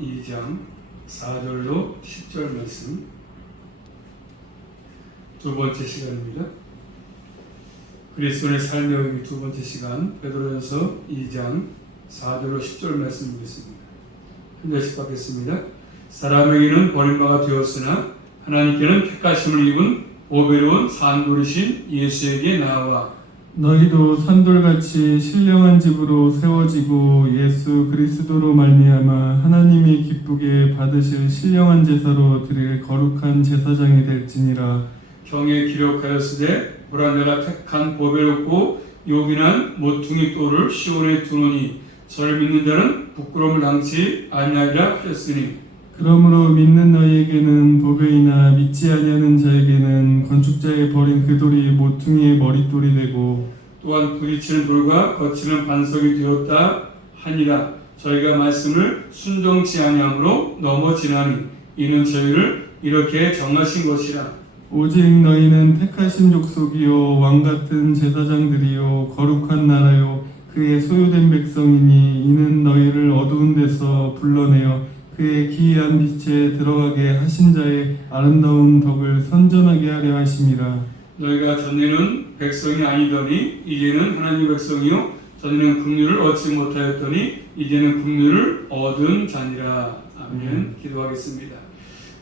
2장 4절로 10절 말씀 두 번째 시간입니다. 그리스도의 삶의 의미 두 번째 시간 베드로전서 2장 4절로 10절 말씀 보겠습니다. 한 절씩 받겠습니다. 사람에게는 버림바가 되었으나 하나님께는 택하심을 입은 보배로운 산돌이신 예수에게 나아와 너희도 산돌같이 신령한 집으로 세워지고 예수 그리스도로 말미암아 하나님이 기쁘게 받으실 신령한 제사로 드릴 거룩한 제사장이 될지니라. 경에 기록하였으되 보라 내가 택한 보배롭고 요긴한 모퉁이 돌을 시온에 두노니 저를 믿는 자는 부끄러움을 당치 아니하리라 하셨으니 그러므로 믿는 너희에게는 보배이나 믿지 아니하는 자에게는 건축자의 버린 그 돌이 모퉁이의 머릿돌이 되고 또한 부딪히는 돌과 거치는 반석이 되었다 하니라. 저희가 말씀을 순종치 아니함으로 넘어지나니 이는 저희를 이렇게 정하신 것이라. 오직 너희는 택하신 족속이요 왕같은 제사장들이요 거룩한 나라요 그의 소유된 백성이니 이는 너희를 어두운 데서 불러내어 그의 기이한 빛에 들어가게 하신 자의 아름다운 덕을 선전하게 하려 하심이라. 너희가 전에는 백성이 아니더니 이제는 하나님의 백성이요 전에는 긍휼을 얻지 못하였더니 이제는 긍휼을 얻은 자니라. 아멘. 기도하겠습니다.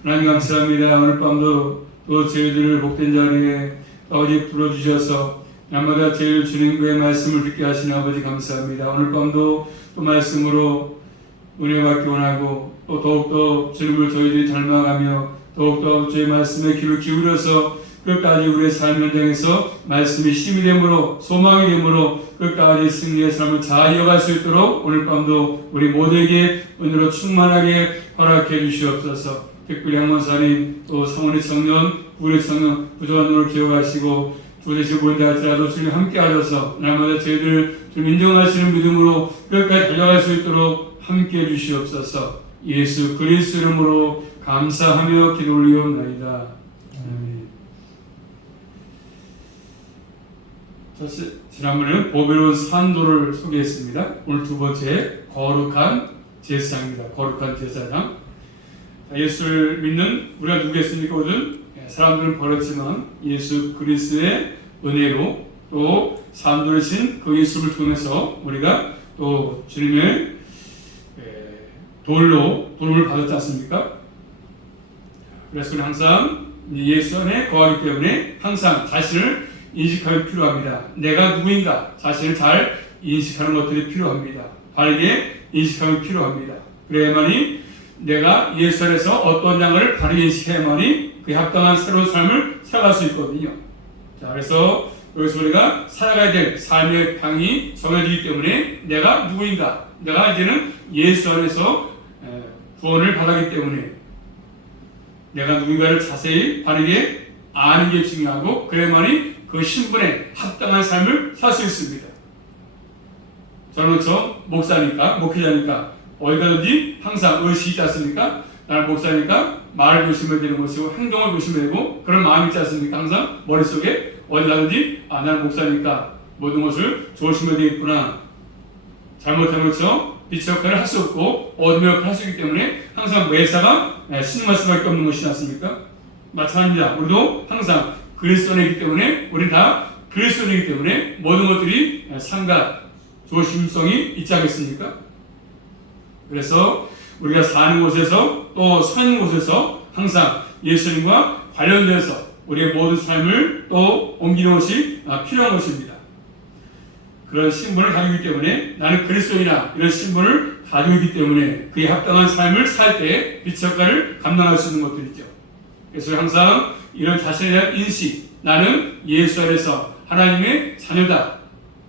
하나님 감사합니다. 오늘 밤도 또 저희들을 복된 자리에 아버지 불러주셔서 날마다 저희를 주님의 말씀을 듣게 하시는 아버지 감사합니다. 오늘 밤도 또 말씀으로 은혜받기 원하고 또 더욱더 주님을 저희들이 닮아가며 더욱더 주의 말씀에 귀를 기울여서 끝까지 우리의 삶 현장에서 말씀이 힘이 되므로 소망이 되므로 끝까지 승리의 삶을 잘 이어갈 수 있도록 오늘 밤도 우리 모두에게 은혜로 충만하게 허락해 주시옵소서. 특별히 항원사님 또 성원의 청년, 부울의 청년 부족한 눈을 기억하시고 부대시 보인다 할지라도 주님 함께 하셔서 날마다 저희들 좀 인정하시는 믿음으로 끝까지 달려갈 수 있도록 함께 해주시옵소서. 예수 그리스도 이름으로 감사하며 기도 올리옵나이다. 지난번에는 보배로운 산도를 소개했습니다. 오늘 두 번째 거룩한 제사장입니다. 거룩한 제사장. 예수를 믿는 우리가 누구겠습니까? 오늘 사람들은 버렸지만 예수 그리스도의 은혜로 또 산돌이신 그 예수를 통해서 우리가 또 주님의 도움을 받았지 않습니까? 그래서 우리는 항상 예수 안에 거하기 때문에 항상 자신을 인식하기 필요합니다. 내가 누구인가 자신을 잘 인식하는 것들이 필요합니다. 바르게 인식하기 필요합니다. 그래야만이 내가 예수 안에서 어떤 장을 바르게 인식해야만이 그에 합당한 새로운 삶을 살아갈 수 있거든요. 자, 그래서 여기서 우리가 살아가야 될 삶의 방이 정해지기 때문에 내가 누구인가, 내가 이제는 예수 안에서 구원을 받았기 때문에 내가 누군가를 자세히 바르게 아는 게 중요하고 그래야만이 그 신분에 합당한 삶을 살 수 있습니다. 저는 목사니까 목회자니까 어디 가든지 항상 의식이 있지 않습니까? 나는 목사니까 말을 조심해야 되는 것이고 행동을 조심해야 되고 그런 마음이 있지 않습니까? 항상 머릿속에 어디 가든지 나는 목사니까 모든 것을 조심해야 되겠구나. 잘못하면 빛의 역할을 할 수 없고 어둠의 역할을 할 수 있기 때문에 항상 매사가 신음할 수밖에 없는 것이지 않습니까? 마찬가지입니다. 우리도 항상 그리스도인이기 때문에 우리 다 그리스도인이기 때문에 모든 것들이 삼가 조심성이 있지 않겠습니까? 그래서 우리가 사는 곳에서 또 서 있는 곳에서 항상 예수님과 관련돼서 우리의 모든 삶을 또 옮기는 것이 필요한 것입니다. 그런 신분을 가지고 있기 때문에 나는 그리스도인이다 이런 신분을 가지고 있기 때문에 그에 합당한 삶을 살 때 빛의 역할을 감당할 수 있는 것들이죠. 그래서 항상 이런 자신에 대한 인식, 나는 예수 안에서 하나님의 자녀다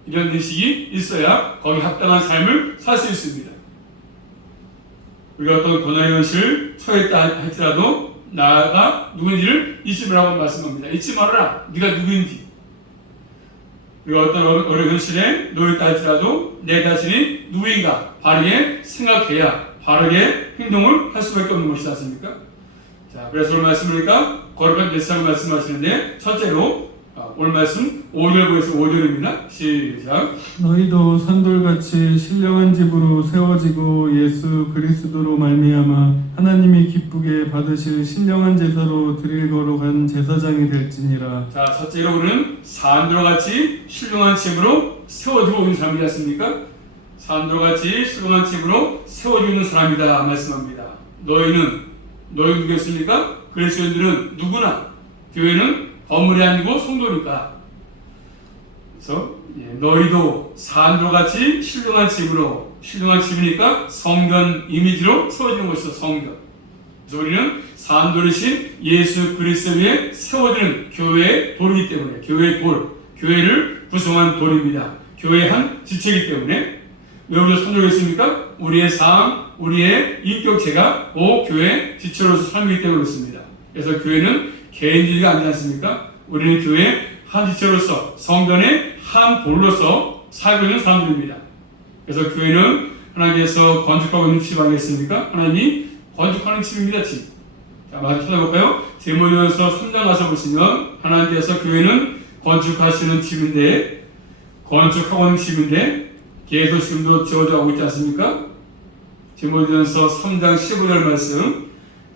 이런 인식이 있어야 거기 합당한 삶을 살 수 있습니다. 우리가 어떤 고난의 현실을 처했다 할지라도 나가 누구인지를 잊지 말라고 말씀합니다. 잊지 말아라. 네가 누구인지. 우리가 어떤 어려운 현실에 놓였다 할지라도 내 자신이 누구인가 바르게 생각해야 바르게 행동을 할 수밖에 없는 것이지 않습니까? 자, 그래서 오늘 말씀을 보니까 거룩한 제사장을 말씀하시는데 첫째로 오늘 말씀 5절 보에서 5절입니다. 시작. 너희도 산돌같이 신령한 집으로 세워지고 예수 그리스도로 말미암아 하나님이 기쁘게 받으실 신령한 제사로 드릴 거룩한 제사장이 될지니라. 자, 첫째로 우리는 산돌같이 신령한 집으로 세워지고 있는 사람이지 않습니까? 산돌같이 신령한 집으로 세워지고 있는 사람이다 말씀합니다. 너희 누구겠습니까? 그리스도인들은 누구나 교회는 건물이 아니고 성도니까. 그래서 너희도 산돌같이 신령한 집으로, 신령한 집이니까 성전 이미지로 세워지는 것이죠. 성전. 그래서 우리는 산돌이신 예수 그리스도 위에 세워지는 교회의 돌이기 때문에, 교회의 돌, 교회를 구성한 돌입니다. 교회의 한 지체이기 때문에. 왜 우리가 선조했습니까? 우리의 삶, 우리의 인격체가 그 교회의 지체로서 삶이기 때문에 그렇습니다. 그래서 교회는 개인주의가 아니지 않습니까? 우리는 교회의 한 지체로서, 성전의 한 돌로서 살고 있는 사람들입니다. 그래서 교회는 하나님께서 건축하고 있는 집 아니겠습니까? 하나님이 건축하는 집입니다. 집. 자, 마저 찾아볼까요? 디모데후서 3장 가서 보시면 하나님께서 교회는 건축하시는 집인데, 건축하고 있는 집인데 계속 지금도 지어져 오고 있지 않습니까? 디모데후서 3장 15절 말씀.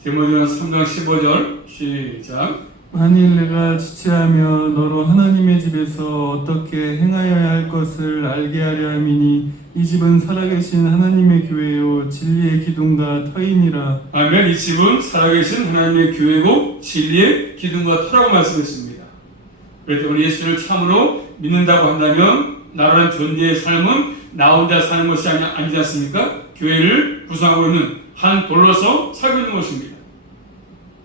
디모데후서 3장 15절 시작. 만일 내가 지체하며 너로 하나님의 집에서 어떻게 행하여야 할 것을 알게 하려 함이니 이 집은 살아계신 하나님의 교회요 진리의 기둥과 터이니라. 아멘. 이 집은 살아계신 하나님의 교회고 진리의 기둥과 터라고 말씀했습니다. 그렇기 때문에 예수를 참으로 믿는다고 한다면 나라는 존재의 삶은 나 혼자 사는 것이 아니지 않습니까? 교회를 구성하고 있는 한 돌로서 살고 있는 것입니다.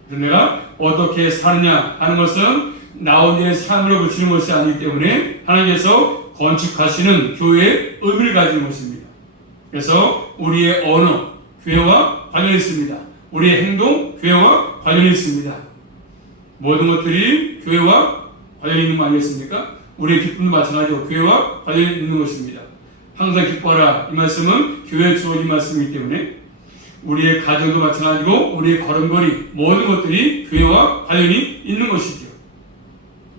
그래서 내가 어떻게 사느냐 하는 것은 나 혼자의 삶으로 그치는 것이 아니기 때문에 하나님께서 건축하시는 교회의 의미를 가지는 것입니다. 그래서 우리의 언어, 교회와 관련이 있습니다. 우리의 행동, 교회와 관련이 있습니다. 모든 것들이 교회와 관련이 있는 거 아니겠습니까? 우리의 기쁨도 마찬가지로 교회와 관련이 있는 것입니다. 항상 기뻐하라. 이 말씀은 교회에 주어진 말씀이기 때문에 우리의 가정도 마찬가지고 우리의 걸음걸이 모든 것들이 교회와 관련이 있는 것이죠.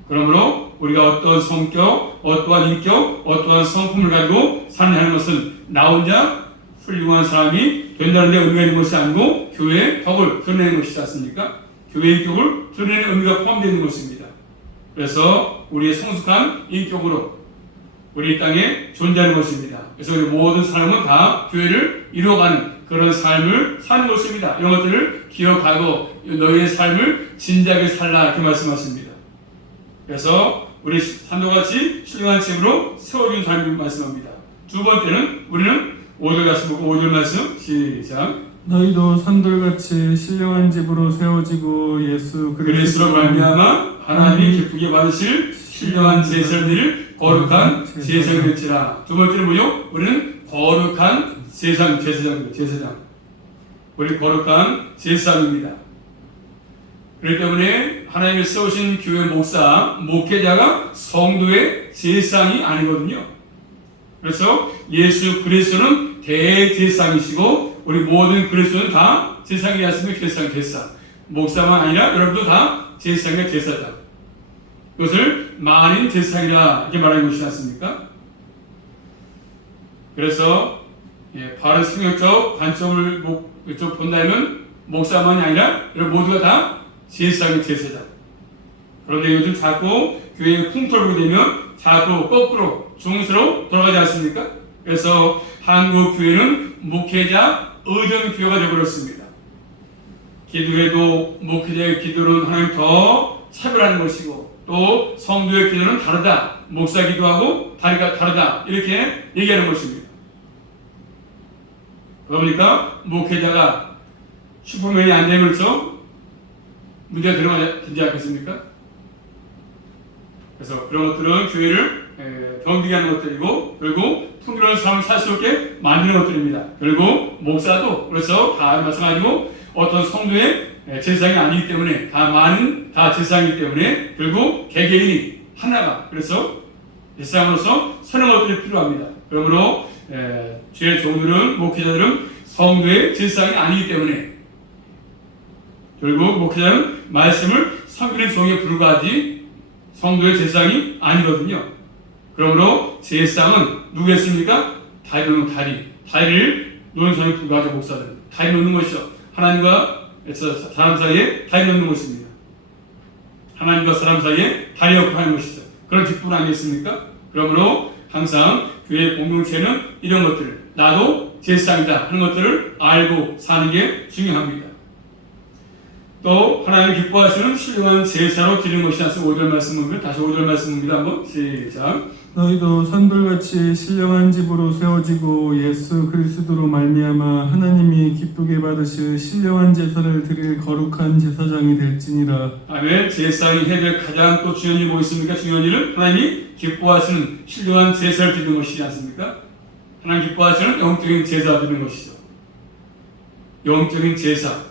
그러므로 우리가 어떤 성격, 어떠한 인격, 어떠한 성품을 가지고 사느냐는 것은 나 혼자 훌륭한 사람이 된다는 데 의미가 있는 것이 아니고 교회의 덕을 드러내는 것이지 않습니까? 교회의 인격을 드러내는 의미가 포함되어 있는 것입니다. 그래서 우리의 성숙한 인격으로 우리 땅에 존재하는 것입니다. 그래서 우리 모든 사람은 다 교회를 이루어가는 그런 삶을 사는 것입니다. 이런 것들을 기억하고 너희의 삶을 진지하게 살라 이렇게 말씀하십니다. 그래서 우리 산도같이 신령한 집으로 세워준 삶을 말씀합니다. 두 번째는 우리는 5절 다시 보고 5절 말씀 시작. 너희도 산돌같이 신령한 집으로 세워지고 예수 그리스도로 말미암아 하나님이 기쁘게 받으실 신령한 제사를 거룩한 제사장이 될지라. 두 번째는 뭐죠? 우리는 거룩한 제사장. 우리 거룩한 제사장입니다. 그렇기 때문에 하나님이 세우신 교회 목사, 목회자가 성도의 제사장이 아니거든요. 그래서 예수 그리스도는 대제사장이시고 우리 모든 그리스도는 다 제사장이 않습니까? 제사장. 목사만 아니라 여러분도 다 제사장이야, 제사장. 그것을 만인 제사장이라 이렇게 말하는 것이지 않습니까? 그래서 바른 성경적 관점을 본다면 목사만이 아니라 여러분 모두가 다 제사장이 제사장. 그런데 요즘 자꾸 교회의 풍토를 보게 되면 자꾸 거꾸로 중세로 돌아가지 않습니까? 그래서 한국 교회는 목회자 의전 교회가 되어버렸습니다. 기도해도 목회자의 기도는 하나님 더 차별하는 것이고 또 성도의 기도는 다르다. 목사 기도하고 다리가 다르다. 이렇게 얘기하는 것입니다. 그러니까 목회자가 슈퍼맨이 안 되면서 문제가 들어가지 않겠습니까? 그래서 그런 것들은 교회를 병들게 하는 것들이고 결국 풍요로운 삶을 살 수 있게 만드는 것들입니다. 결국 목사도 그래서 다 마찬가지고 어떤 성도의 제사장이 아니기 때문에 다 제사장이기 때문에 결국 개개인이 하나가 그래서 제사장으로서 선한 것들이 필요합니다. 그러므로 주의 종들은 목회자들은 성도의 제사장이 아니기 때문에 결국 목회자는 말씀을 섬기는 종에 불과하지 성도의 제사장이 아니거든요. 그러므로 제사장은 누구였습니까? 다리 놓는 다리를 놓는 사람이 불가하죠. 목사들 다리 놓는 것이죠. 하나님과 사람 사이에 다리 놓는 것입니다. 하나님과 사람 사이에 다리 역할을 하는 것이죠. 그런 직분 아니겠습니까? 그러므로 항상 교회 공동체는 이런 것들을 나도 제사장이다 하는 것들을 알고 사는 게 중요합니다. 또 하나님이 기뻐하시는 신령한 제사로 드리는 것이 아니라 5절 말씀입니다. 다시 5절 말씀입니다. 한번 시작. 너희도 산돌같이 신령한 집으로 세워지고 예수 그리스도로 말미암아 하나님이 기쁘게 받으실 신령한 제사를 드릴 거룩한 제사장이 될지니라. 아멘. 제사장이 해야 될 가장 또 중요한 일이 뭐 있습니까? 중요한 일은 하나님이 기뻐하시는 신령한 제사를 드리는 것이지 않습니까? 하나님 기뻐하시는 영적인 제사 드리는 것이죠. 영적인 제사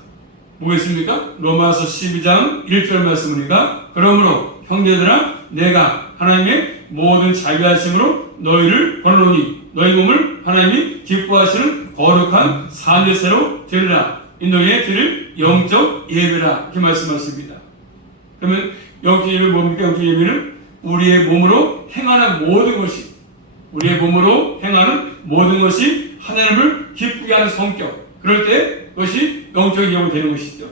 뭐겠습니까? 로마서 12장 1절 말씀이니까 그러므로 형제들아 내가 하나님의 모든 자비하심으로 너희를 권하노니 너희 몸을 하나님이 기뻐하시는 거룩한 산제사로 드리라. 이 너희의 드릴 영적 예배라 이렇게 말씀하십니다. 그러면 영적 예배 뭡니까? 영적 예배는 우리의 몸으로 행하는 모든 것이 우리의 몸으로 행하는 모든 것이 하나님을 기쁘게 하는 성격 그럴 때 그것이 영적인 예배가 되는 것이죠.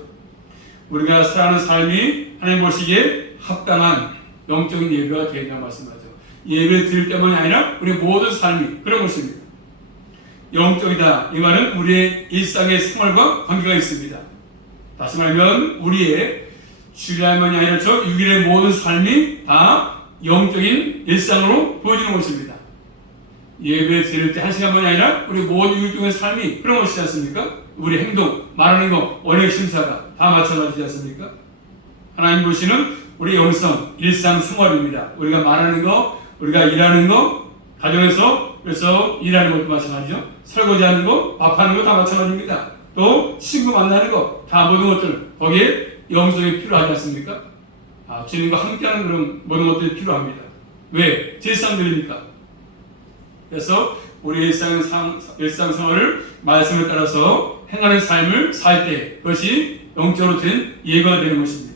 우리가 살아가는 삶이 하나님 보시기에 합당한 영적인 예배가 되느냐 말씀하죠. 예배를 드릴 때만이 아니라 우리의 모든 삶이 그런 것입니다. 영적이다 이 말은 우리의 일상의 생활과 관계가 있습니다. 다시 말하면 우리의 주일날만이 아니라 저 6일의 모든 삶이 다 영적인 일상으로 보여지는 것입니다. 예배 드릴 때 한 시간만이 아니라 우리 모든 율동의 삶이 그런 것이지 않습니까? 우리 행동, 말하는 것, 언행 심사가 다 마찬가지지 않습니까? 하나님 보시는 우리 영성, 일상생활입니다. 우리가 말하는 거, 우리가 일하는 거, 가정에서 그래서 일하는 것도 마찬가지죠. 설거지하는 거, 밥하는 거 다 마찬가지입니다. 또 친구 만나는 거, 다 모든 것들 거기에 영성이 필요하지 않습니까? 주님과 함께하는 그런 모든 것들이 필요합니다. 왜? 제사장들이니까. 그래서 우리 일상생활을 말씀에 따라서 행하는 삶을 살 때 그것이 영적으로 된 예배가 되는 것입니다.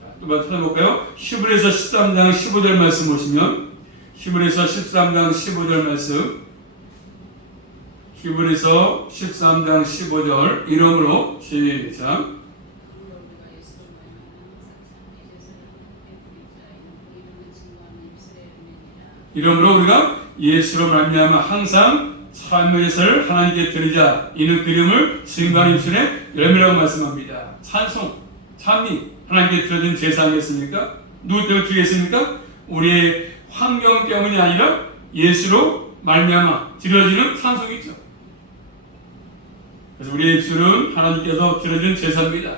자, 또 한번 찾아볼까요? 히브리서 13장 15절 말씀 보시면 히브리서 13장 15절 말씀 히브리서 13장 15절 이름으로 시작. 이러므로 우리가 예수로 말미암아 항상 삶의 예사를 하나님께 드리자. 이는 그 이름을 증거하는 입술의 열매라고 말씀합니다. 찬송, 찬미 하나님께 드려진 제사 아니겠습니까? 누구 때문에 드리겠습니까? 우리의 환경 때문이 아니라 예수로 말미암아 드려지는 찬송이죠. 그래서 우리의 입술은 하나님께서 드려진 제사입니다.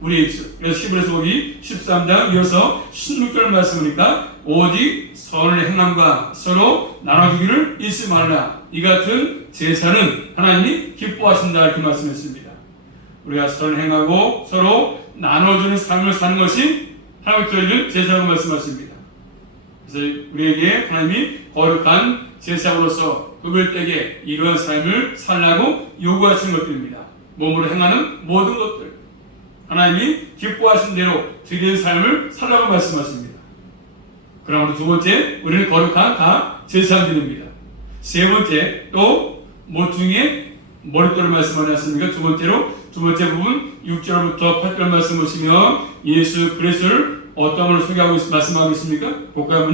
우리의 입술. 그래서 히브리서 보기 13장 이어서 16절 말씀이니까 오직 선을 행함과 서로 나눠주기를 잊지 말라. 이 같은 제사는 하나님이 기뻐하신다 이렇게 말씀했습니다. 우리가 선을 행하고 서로 나눠주는 삶을 사는 것이 하나님께 드려진 제사라고 말씀하십니다. 그래서 우리에게 하나님이 거룩한 제사로서 구별되게 이러한 삶을 살라고 요구하시는 것들입니다. 몸으로 행하는 모든 것들 하나님이 기뻐하신 대로 드리는 삶을 살라고 말씀하십니다. 그러므로 두 번째, 우리는 거룩한 다 제사장들입니다. 세 번째, 또 모퉁이의 머릿돌을 말씀하지 않습니까? 두 번째 부분 6절부터 8절 말씀 보시면 예수 그리스도를 어떤 분을 소개하고 말씀하고 있습니까? 볼까요?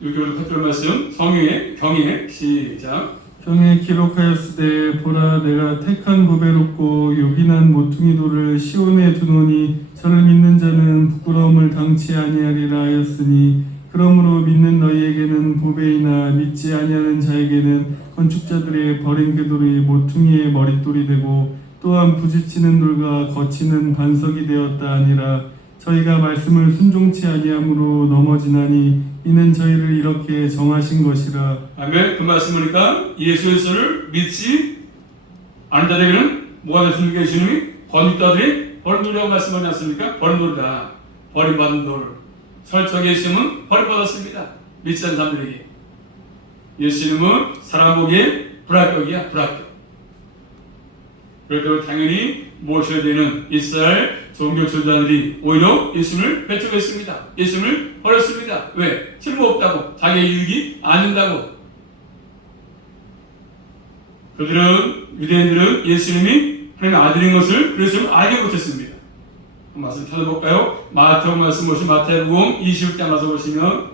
6절부터 8절 말씀 성경의 경에 시작. 경에 기록하였으되 보라 내가 택한 보배롭고 요긴한 모퉁이 돌을 시온에 두노니 저를 믿는 자는 부끄러움을 당치 아니하리라 하였으니 그러므로 믿는 너희에게는 보배이나 믿지 아니하는 자에게는 건축자들의 버린 그 돌이 모퉁이의 머릿돌이 되고 또한 부딪히는 돌과 거치는 반석이 되었다 아니라 저희가 말씀을 순종치 아니함으로 넘어지나니 이는 저희를 이렇게 정하신 것이라. 아멘. 그 말씀이니까 예수를 믿지 않는 자들에게는 뭐가 됐습니까? 예수님이 건축자들이 버린 돌이라고 말씀하지 않습니까? 버린 돌이다. 버림받은 돌. 설정 예수님은 버림받았습니다. 믿지 않는 사람들에게. 예수님은 사람 보기에 불합격이야. 불합격. 그래도 당연히 모셔야 되는 이스라엘 종교 지도자들이 오히려 예수님을 배척했습니다. 예수님을 버렸습니다. 왜? 쓸모없다고. 자기의 이익이 안 된다고. 유대인들은 예수님이 하나님의 아들인 것을 그래서 알지 못했습니다. 말씀 찾아볼까요? 마태복음 말씀 보시면 마태복음 20장 가서 보시면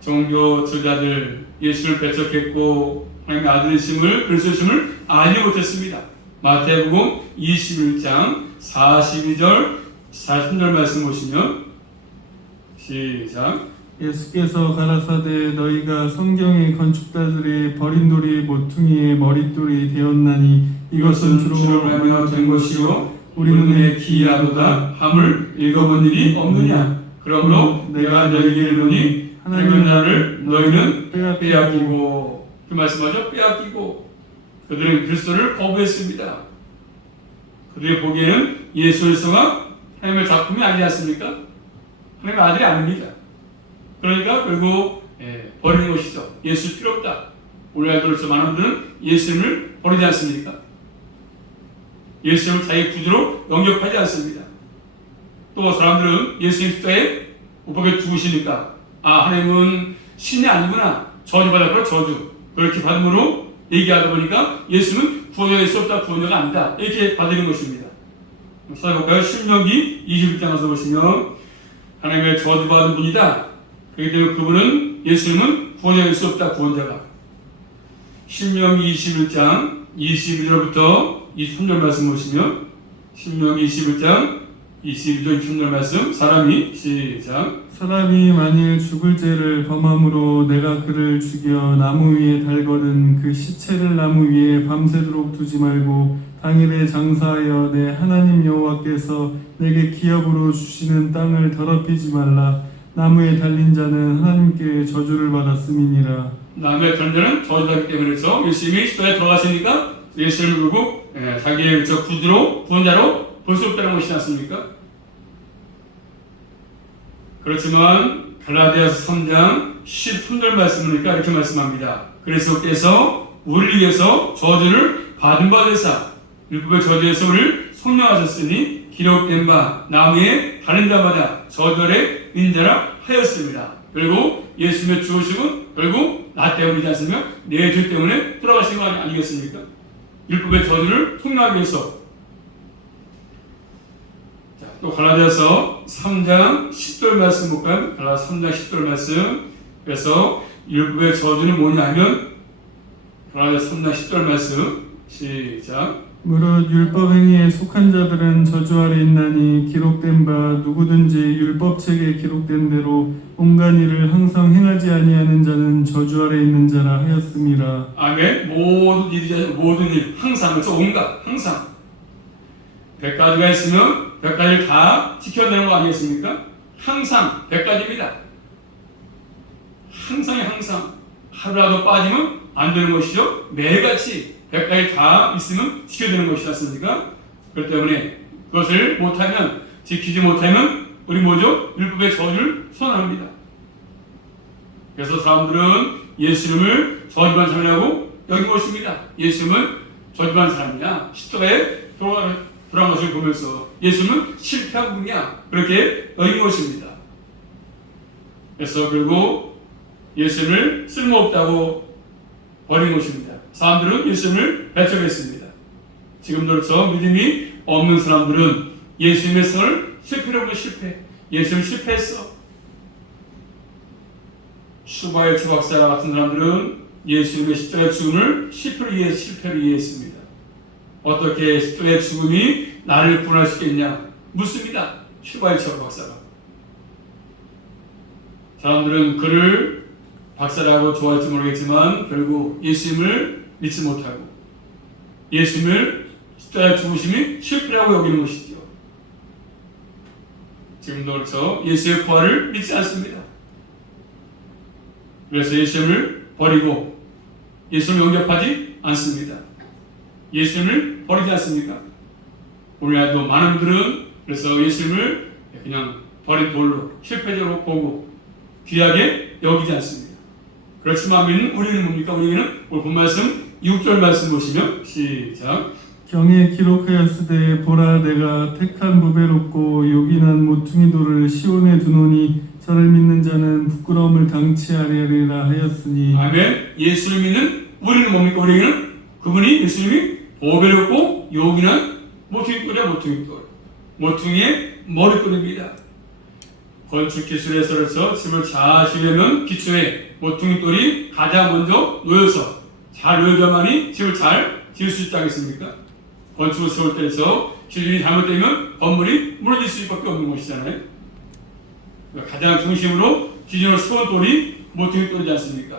종교 지도자들 예수를 배척했고 하나님의 아들이심을 그리스도심을 알지 못했습니다. 마태복음 21장 42절 43절 말씀 보시면 시작. 예수께서 가라사대 너희가 성경의 건축자들의 버린 돌이 모퉁이의 머릿돌이 되었나니 이것은 주로 말미암아 된 것이요 우리 눈에 기이하도다 함을 읽어본 일이 없느냐. 그러므로 내가 너희에게 이르노니 하나님의 나라를 너희는 빼앗기고 그 말씀하죠. 빼앗기고 그들은 그리스도를 거부했습니다. 그들이 보기에는 예수 그리스도가 하나님의 작품이 아니지 않습니까? 하나님의 아들이 아닙니다. 그러니까 결국 버리는 것이죠. 예수 필요 없다. 오늘날도 많은 분들은 예수님을 버리지 않습니까? 예수님을 자기 구주로 영접하지 않습니다. 또 사람들은 예수님 십자가에 못 박혀 죽으시니까 하나님은 신이 아니구나. 저주받았구나 저주. 그렇게 받음으로 얘기하다 보니까 예수는 구원자가 있을 수 없다. 구원자가 아니다. 이렇게 받는 것입니다. 찾아볼까요? 신명기 21장 가서 보시면 하나님의 저주받은 분이다. 그렇기 때문에 그분은 예수님은 구원자가 있을 수 없다. 구원자가. 신명기 21장 22절부터 23절 말씀 보시면 신명기 21장 22절 23절 말씀 사람이 시작. 사람이 만일 죽을 죄를 범함으로 내가 그를 죽여 나무 위에 달거든 그 시체를 나무 위에 밤새도록 두지 말고 당일에 장사하여 내 하나님 여호와께서 내게 기업으로 주시는 땅을 더럽히지 말라. 나무에 달린 자는 하나님께 저주를 받았음이니라. 나무에 달린 자는 저주받기 때문에 예수님이 십자가에 들어가시니까 예수님을 결국 자기의 구주로 구원자로 볼 수 없다는 것이지 않습니까? 그렇지만 갈라디아서 3장 13절 말씀이니까 이렇게 말씀합니다. 그리스도께서 우리를 위해서 저주를 받은 바 되사 율법의 저주에서 우리를 속량하셨으니 기록된 바 나무에 달린 자마다 저절의 인자라 하였습니다. 결국 예수님의 죽으심은 결국 나 때문이지 않습니까? 내 죄 때문에 돌아가신 거 아니겠습니까? 율법의 저주를 속량하기 위해서. 또 갈라디아서 3장 10절 말씀 볼까요? 갈라디아서 3장 10절 말씀. 그래서 율법의 저주는 뭐냐면 갈라디아서 3장 10절 말씀 시작. 무릇 율법 행위에 속한 자들은 저주 아래 있나니 기록된 바 누구든지 율법책에 기록된 대로 온갖 일을 항상 행하지 아니하는 자는 저주 아래 있는 자라 하였음이라. 아멘. 모든 일 항상 그래서 온갖 항상 100가지가 있으면 100가지를 다 지켜야 되는 거 아니겠습니까? 항상 100가지입니다. 항상 하루라도 빠지면 안 되는 것이죠. 매일같이 100가지 다 있으면 지켜야 되는 것이지 않습니까? 그렇기 때문에 그것을 못하면 지키지 못하면 우리 뭐죠? 율법의 저주를 선언합니다. 그래서 사람들은 예수님을 저주받은 사람이라고 여긴 것입니다. 예수님은 저주받은 사람이냐? 십자가에 돌아간 것을 보면서 예수님은 실패한 분이야. 그렇게 여긴 것입니다. 그래서 결국 예수님을 쓸모없다고 버린 것입니다. 사람들은 예수님을 배척했습니다. 지금도 그렇죠. 믿음이 없는 사람들은 예수님의 선을 실패라고 실패. 예수님을 실패했어. 슈바이처 박사 같은 사람들은 예수님의 십자가의 죽음을 실패로 이해했습니다. 어떻게 십자가의 죽음이 나를 구원할 수 있겠냐 묻습니다. 슈바이처 박사가. 사람들은 그를 박사라고 좋아할지 모르겠지만 결국 예수님을 믿지 못하고 예수님을 십자가에 죽으심이 실패라고 여기는 것이죠. 지금도 그렇죠. 예수의 부활을 믿지 않습니다. 그래서 예수님을 버리고 예수님을 영접하지 않습니다. 예수님을 버리지 않습니까? 오늘날도 많은 분들은 그래서 예수님을 그냥 버린 돌로 실패적으로 보고 귀하게 여기지 않습니다. 그렇지만 우리는 뭡니까? 우리는 오늘 본 말씀 6절 말씀 보시면 시작. 경에 기록하였으되 보라 내가 택한 무배롭고 요긴한 모퉁이 돌을 시온에 두노니 저를 믿는 자는 부끄러움을 당치 아니하리라 하였으니. 아멘. 예수를 믿는 우리는 뭡니까? 우리는 그분이 예수님이 보배롭고 요긴한 모퉁이돌이야. 모퉁이의 머리돌입니다. 건축 기술에서 집을 잘 지으려면 기초에 모퉁이돌이 가장 먼저 놓여서 잘 놓여야만이 집을 잘 지을 수 있지 않겠습니까? 건축을 세울 때에서 기준이 잘못되면 건물이 무너질 수밖에 없는 것이잖아요. 그러니까 가장 중심으로 기준을 세운 돌이 모퉁이돌이지 않습니까?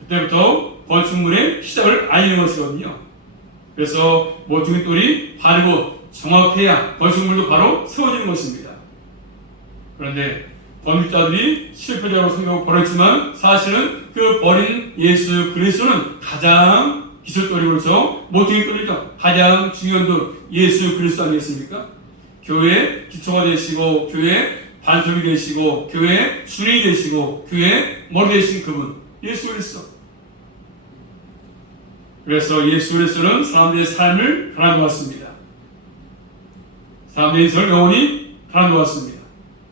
그때부터 건축물의 시작을 알리는 것이거든요. 그래서 모퉁이돌이 바르고 정확해야 건축물도 바로 세워지는 것입니다. 그런데 건축자들이 실패자로 생각하고 버렸지만 사실은 그 버린 예수 그리스도는 가장 기술돌이로서 모퉁이돌이죠. 가장 중요한 돌 예수 그리스도 아니겠습니까? 교회의 기초가 되시고 교회의 반석이 되시고 교회의 주인이 되시고 교회의 머리 되신 그분 예수 그리스도. 그래서 예수 그리스도는 사람들의 삶을 가라놓았습니다. 사람들의 인생을 영원히 가라놓았습니다.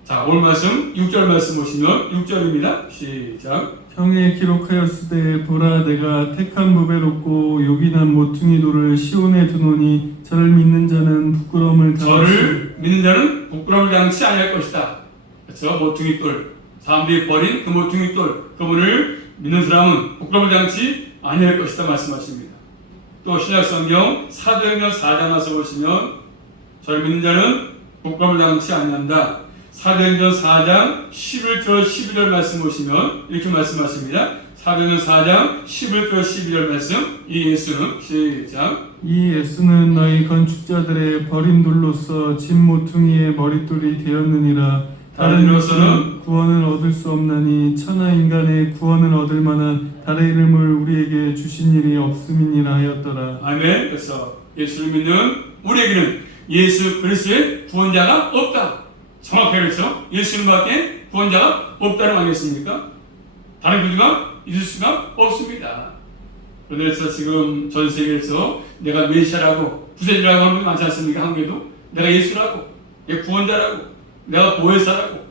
자, 오늘 말씀 6절 말씀 보시면 6절입니다. 시작. 경에 기록하였으되 보라 내가 택한 무배롭고 요긴한 모퉁이 돌을 시온에 두노니 저를 믿는 자는 부끄러움을 저를 믿는 자는 부끄러움을 당치 아니할 것이다. 그렇죠? 모퉁이돌 사람들이 버린 그 모퉁이돌 그분을 믿는 사람은 부끄러움을 당치 아니할 것이다 말씀하십니다. 또 신약성경 사도행전 4장 와서 보시면 저를 믿는 자는 부끄러움을 당치 아니한다. 사도행전 4장 11절 12절 말씀 보시면 이렇게 말씀하십니다. 사도행전 4장 11절 12절 말씀 이 예수는 시작. 이 예수는 너희 건축자들의 버린 돌로서 집 모퉁이의 머릿돌이 되었느니라. 다른 이로서는 구원을 얻을 수 없나니 천하 인간의 구원을 얻을 만한 다른 이름을 우리에게 주신 일이 없음이니라 하였더라. 아멘. 그래서 예수를 믿는 우리에게는 예수 그리스도의 구원자가 없다. 정확하게 그렇죠. 예수님밖에 구원자가 없다는 거 아니겠습니까? 다른 구주가 있을 수가 없습니다. 그래서 지금 전 세계에서 내가 메시아라고 구세주라고 하는 분이 많지 않습니까? 한국에도 내가 예수라고, 내가 구원자라고, 내가 보혜사라고.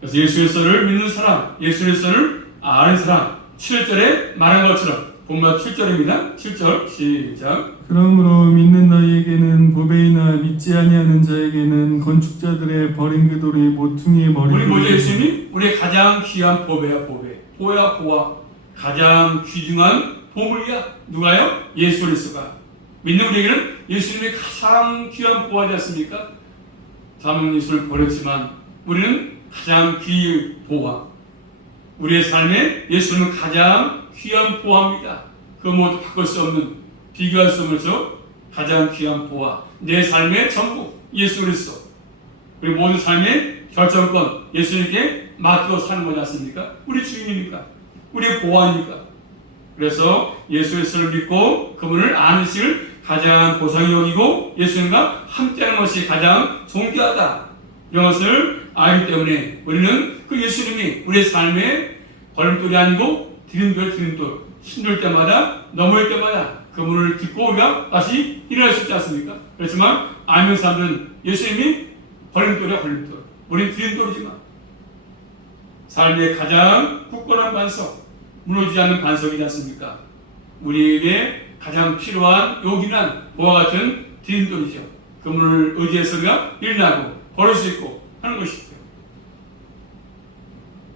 그래서 예수 그리스도를 믿는 사람, 예수 그리스도를 아는 사람 7절에 말한 것처럼 본문 7절입니다. 7절 시작. 그러므로 믿는 너희에게는 보배이나 믿지 아니하는 자에게는 건축자들의 버린 그 돌이 모퉁이의 머리. 우리 뭐죠? 예수님이 우리의 가장 귀한 보배야. 보아 가장 귀중한 보물이야. 누가요? 예수 그리스도가. 믿는 우리에게는 예수님이 가장 귀한 보아지 않습니까? 다만 예수를 버렸지만 우리는 가장 귀한 보아. 우리의 삶에 예수는 가장 귀한 보아입니다. 그 모두 바꿀 수 없는, 비교할 수 없는 가장 귀한 보아. 내 삶의 전부 예수 그리스도. 그리고 모든 삶의 결정권 예수님께 맡겨 사는 거지 않습니까? 우리 주인이니까, 우리의 보아니까. 그래서 예수 그리스도를 믿고 그분을 아는 것을 가장 고상히 여기고 예수님과 함께하는 것이 가장 존귀하다. 이런 것을 알기 때문에 우리는 그 예수님이 우리의 삶의 걸림돌이 아니고 디딤돌 힘들 때마다 넘어질 때마다 그분을 듣고 우리가 다시 일어날 수 있지 않습니까? 그렇지만 알는 사람들은 예수님이 걸림돌이야. 우리는 디딤돌이지만 삶의 가장 굳건한 반석, 무너지지 않는 반석이지 않습니까? 우리에게 가장 필요한 요긴한 보와 같은 디딤돌이죠. 그분을 의지해서 우리가 일어나고 걸을 수 있고 하는 것이죠.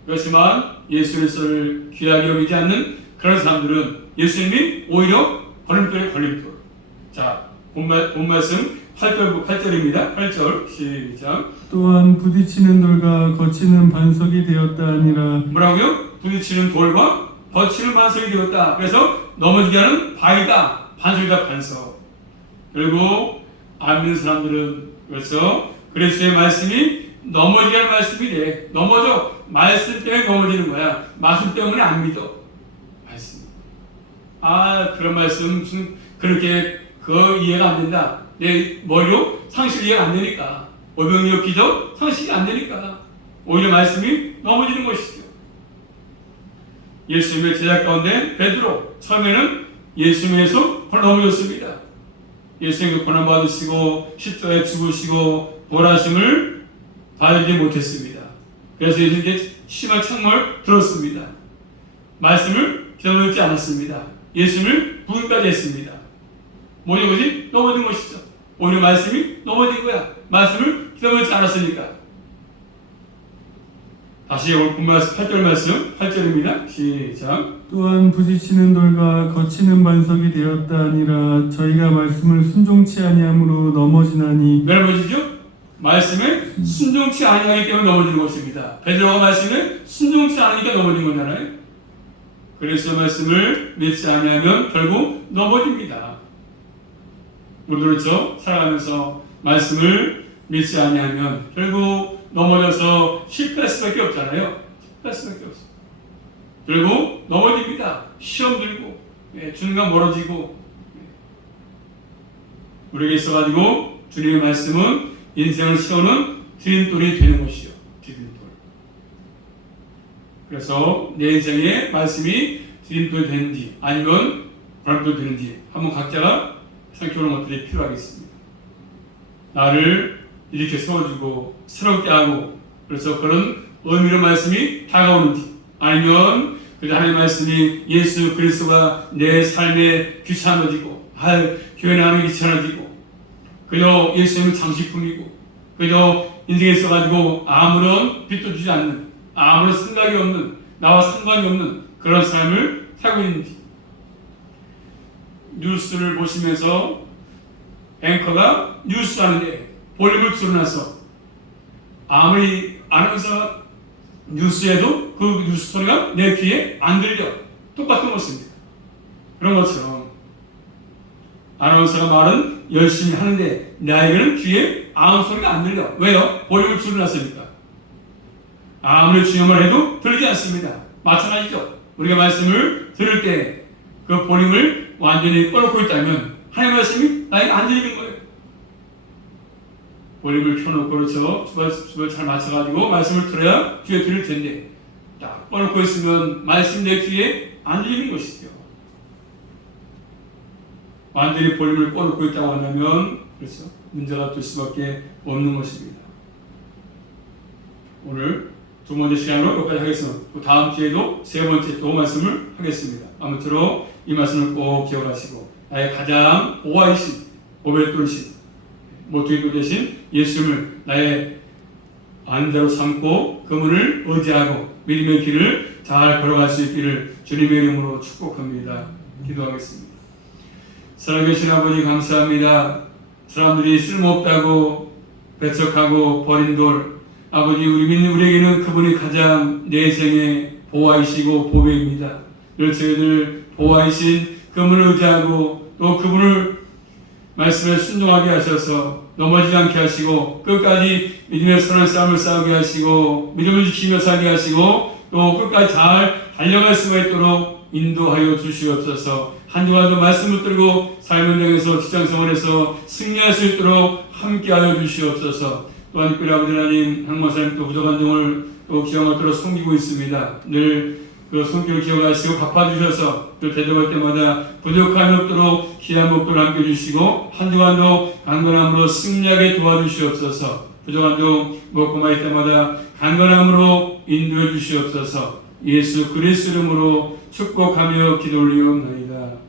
그렇지만 예수 그리스도를 귀하게 여기지 않는 그런 사람들은 예수님이 오히려 걸림돌. 자, 본 말씀 8절입니다. 8절 시작. 또한 부딪히는 돌과 거치는 반석이 되었다 아니라. 뭐라고요? 부딪히는 돌과 거치는 반석이 되었다. 그래서 넘어지게 하는 바위다. 반석이다. 반석. 그리고 안 믿는 사람들은 그래서 그리스도의 말씀이 넘어지게 하는 말씀이 돼. 넘어져. 말씀 때문에 넘어지는 거야. 말씀 때문에 안 믿어. 말씀. 그런 말씀 무슨 그렇게 이해가 안 된다. 내 머리로 상식 이해가 안 되니까. 오병이어 기도 상식이 안 되니까. 오히려 말씀이 넘어지는 것이죠. 예수님의 제자 가운데 베드로 처음에는 예수님에서 넘어졌습니다. 예수님께서 고난 받으시고 십자가에 죽으시고 부활하심을 받지 못했습니다. 그래서 예수님께 심한 책망을 들었습니다. 말씀을 기다리지 않았습니다. 예수님을 부인까지 했습니다. 뭐냐 것이 넘어진 것이죠. 오히려 말씀이 넘어진 거야. 말씀을 기다리지 않았으니까. 다시 오늘 본 말씀 8절 말씀 8절입니다. 시작. 또한 부딪히는 돌과 거치는 반석이 되었다 하니라. 저희가 말씀을 순종치 아니함으로 넘어지나니. 왜 넘어지죠? 말씀에 순종치 아니하기 때문에 넘어지는 것입니다. 베드로가 말씀에 순종치 않으니까 넘어진 거잖아요. 그래서 말씀을 믿지 아니하면 결국 넘어집니다. 우리도 그렇죠? 살아가면서 말씀을 믿지 아니하면 결국 넘어져서 실패할 수밖에 없잖아요. 실패할 수밖에 없어요. 결국 넘어집니다. 시험 들고 주님과 멀어지고. 우리에게 있어가지고 주님의 말씀은 인생을 세우는 디딤돌이 되는 것이요. 디딤돌. 그래서 내 인생에 말씀이 디딤돌이 되는지 아니면 바람돌이 되는지 한번 각자가 생각해보는 것들이 필요하겠습니다. 나를 이렇게 세워주고 새롭게 하고, 그래서 그런 의미로 말씀이 다가오는지 아니면 그저 하나님의 말씀이 예수 그리스도가 내 삶에 귀찮아지고 교회 나가는 게 귀찮아지고 그저 예수님은 장식품이고 그저 인생에 있어가지고 아무런 빛도 주지 않는, 아무런 생각이 없는, 나와 상관이 없는 그런 삶을 살고 있는지. 뉴스를 보시면서 앵커가 뉴스 하는데 볼륨을 줄여놔서 아무리 아나운서가 뉴스에도 그 뉴스 소리가 내 귀에 안 들려. 똑같은 것입니다. 그런 것처럼 아나운서가 말은 열심히 하는데 나에게는 귀에 아무 소리가 안 들려. 왜요? 볼륨을 줄여놨으니까. 아무리 중요한 말 해도 들리지 않습니다. 마찬가지죠. 우리가 말씀을 들을 때 그 볼륨을 완전히 꺼놓고 있다면 하나님의 말씀이 나에게 안 들리는 거예요. 볼륨을 켜놓고 그렇죠. 주발 잘 맞춰가지고 말씀을 들어야 귀에 들릴 텐데 딱 꺼놓고 있으면 말씀 내 귀에 안 들리는 것이죠. 완전히 볼륨을 꺼놓고 있다고 한다면 그렇죠. 문제가 될 수밖에 없는 것입니다. 오늘 두 번째 시간으로 여기까지 하겠습니다. 그 다음 기회도 세 번째 또 말씀을 하겠습니다. 아무쪼록 이 말씀을 꼭 기억하시고 나의 가장 보아이신 보배돌이신 모퉁이돌 대신 예수님을 나의 안대로 삼고 그분을 의지하고 믿음의 길을 잘 걸어갈 수 있기를 주님의 이름으로 축복합니다. 기도하겠습니다. 살아계신 아버지 감사합니다. 사람들이 쓸모없다고 배척하고 버린 돌, 아버지 우리에게는 그분이 가장 내 인생의 보아이시고 보배입니다. 늘 저희들 보아이신 그분을 의지하고 또 그분을 말씀에 순종하게 하셔서 넘어지지 않게 하시고 끝까지 믿음의 선한 싸움을 싸우게 하시고 믿음을 지키며 살게 하시고 또 끝까지 잘 달려갈 수가 있도록 인도하여 주시옵소서. 한 주간도 말씀을 들고 삶을 향해서 직장생활에서 승리할 수 있도록 함께하여 주시옵소서. 또한 특별히 아버지 하나님 항목사님 또 부족한 종을 또 기억하도록 섬기고 있습니다. 늘 그 손길을 기억하시고 갚아주셔서 또 대접할 때마다 부족함이 없도록 귀한 목도를 함께 주시고 한 주간도 강건함으로 승리하게 도와주시옵소서. 부족한 종 먹고 마실 때마다 강건함으로 인도해 주시옵소서. 예수 그리스도 이름으로 축복하며 기도 올리옵나이다.